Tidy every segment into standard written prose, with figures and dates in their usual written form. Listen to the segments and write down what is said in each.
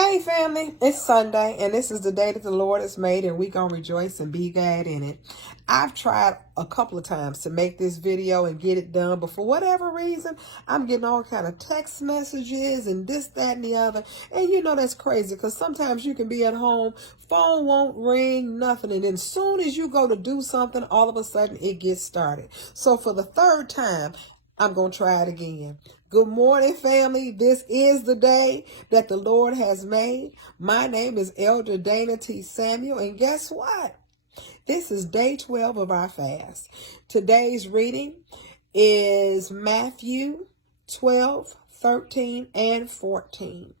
Hey family, it's Sunday and this is the day that the Lord has made and we gonna rejoice and be glad in it. I've tried a couple of times to make this video and get it done, but for whatever reason, I'm getting all kind of text messages and this, that, and the other. And you know that's crazy because sometimes you can be at home, phone won't ring, nothing. And then as soon as you go to do something, all of a sudden it gets started. So for the third time, I'm going to try it again. Good morning, family. This is the day that the Lord has made. My name is Elder Dana T. Samuel, and guess what? This is day 12 of our fast. Today's reading is Matthew 12, 13, and 14.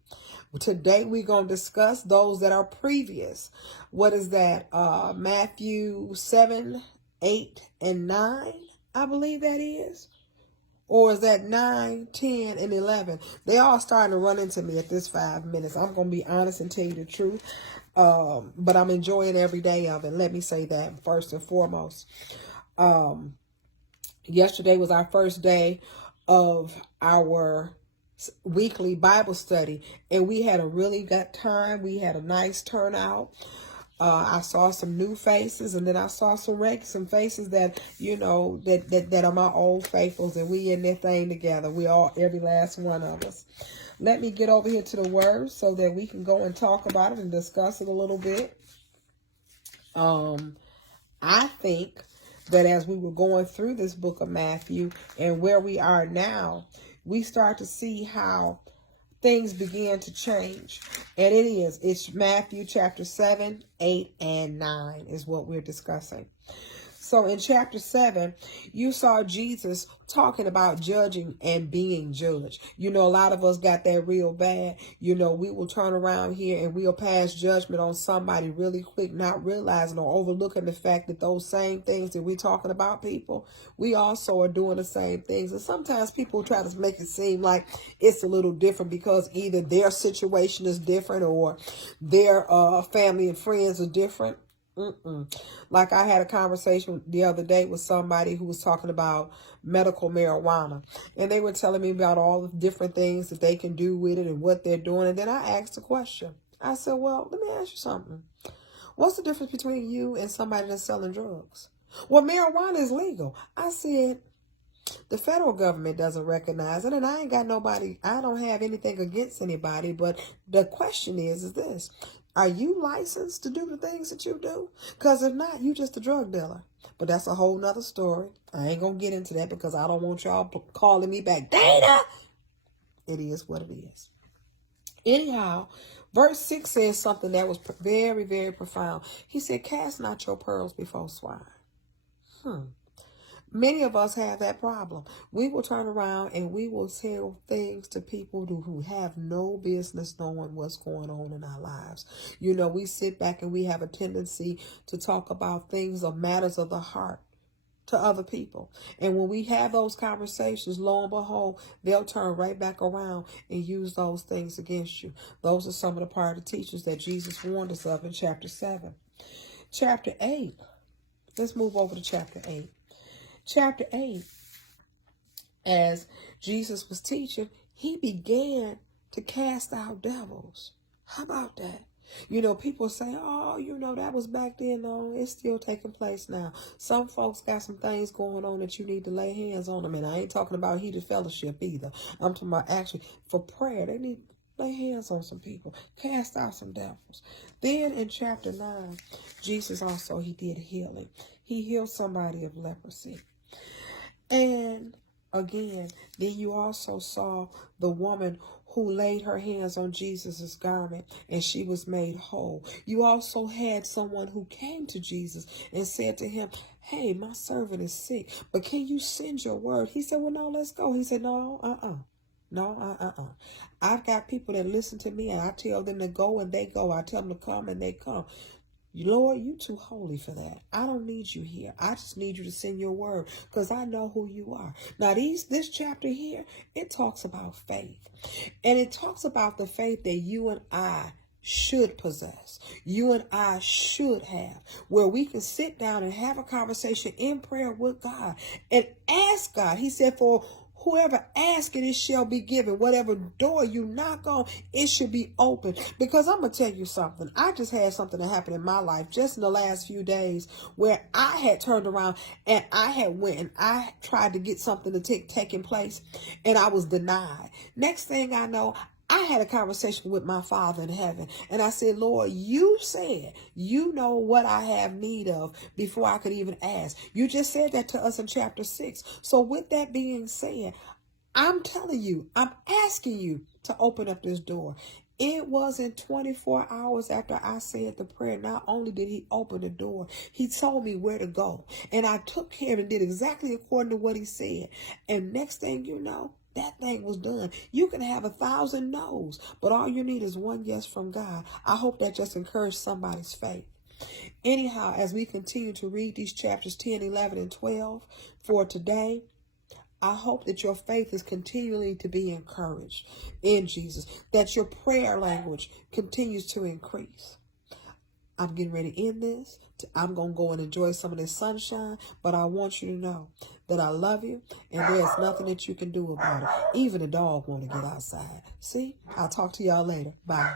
Today we're going to discuss those that are previous. What is that? Matthew 7, 8, and 9, I believe that is. Or is that 9, 10, and 11? They all starting to run into me at this 5 minutes. I'm going to be honest and tell you the truth. But I'm enjoying every day of it. Let me say that first and foremost. Yesterday was our first day of our weekly Bible study. And we had a really good time. We had a nice turnout. I saw some new faces, and then I saw some faces that, you know, that are my old faithfuls, and we in that thing together. We all, every last one of us. Let me get over here to the word so that we can go and talk about it and discuss it a little bit. I think that as we were going through this book of Matthew and where we are now, we start to see how things began to change. And it's Matthew chapter 7, 8, and 9 is what we're discussing. So in chapter 7, you saw Jesus talking about judging and being judged. You know, a lot of us got that real bad. You know, we will turn around here and we'll pass judgment on somebody really quick, not realizing or overlooking the fact that those same things that we're talking about people, we also are doing the same things. And sometimes people try to make it seem like it's a little different because either their situation is different or their family and friends are different. Like I had a conversation the other day with somebody who was talking about medical marijuana, and they were telling me about all the different things that they can do with it and what they're doing. And then I asked a question. I said, well, let me ask you something. What's the difference between you and somebody that's selling drugs? Well, marijuana is legal. I said, the federal government doesn't recognize it, and I ain't got nobody, I don't have anything against anybody, but the question is this. Are you licensed to do the things that you do? Because if not, you just a drug dealer. But that's a whole nother story. I ain't going to get into that because I don't want y'all calling me back. Dana! It is what it is. Anyhow, verse 6 says something that was very, very profound. He said, cast not your pearls before swine. Many of us have that problem. We will turn around and we will tell things to people who have no business knowing what's going on in our lives. You know, we sit back and we have a tendency to talk about things or matters of the heart to other people. And when we have those conversations, lo and behold, they'll turn right back around and use those things against you. Those are some of the part of the teachers that Jesus warned us of in chapter 7. Chapter 8. Let's move over to chapter 8. Chapter 8, as Jesus was teaching, he began to cast out devils. How about that? You know, people say, oh, you know, that was back then. No, it's still taking place now. Some folks got some things going on that you need to lay hands on them. And I ain't talking about heated fellowship either. I'm talking about actually for prayer. They need to lay hands on some people. Cast out some devils. Then in chapter 9, Jesus also, he did healing. He healed somebody of leprosy. And again, then you also saw the woman who laid her hands on Jesus's garment and she was made whole. You also had someone who came to Jesus and said to him, hey, my servant is sick, but can you send your word? He said, well, no, let's go. He said, no, I've got people that listen to me and I tell them to go and they go. I tell them to come and they come. Lord, you too holy for that. I don't need you here. I just need you to send your word because I know who you are. Now, this chapter here, it talks about faith. And it talks about the faith that you and I should possess. You and I should have, where we can sit down and have a conversation in prayer with God and ask God. He said, for Whoever asks it shall be given. Whatever door you knock on, it should be open. Because I'm going to tell you something. I just had something that happened in my life just in the last few days where I had turned around and I had went and I tried to get something to taking place and I was denied. Next thing I know, I had a conversation with my Father in heaven, and I said, Lord, you said you know what I have need of before I could even ask. You just said that to us in chapter 6. So with that being said, I'm telling you, I'm asking you to open up this door. It wasn't 24 hours after I said the prayer. Not only did he open the door, he told me where to go. And I took care and did exactly according to what he said. And next thing you know, that thing was done. You can have 1,000 no's, but all you need is one yes from God. I hope that just encouraged somebody's faith. Anyhow, as we continue to read these chapters 10, 11, and 12 for today, I hope that your faith is continually to be encouraged in Jesus, that your prayer language continues to increase. I'm getting ready to end this. I'm going to go and enjoy some of this sunshine, but I want you to know that I love you and there's nothing that you can do about it. Even a dog want to get outside. See, I'll talk to y'all later. Bye.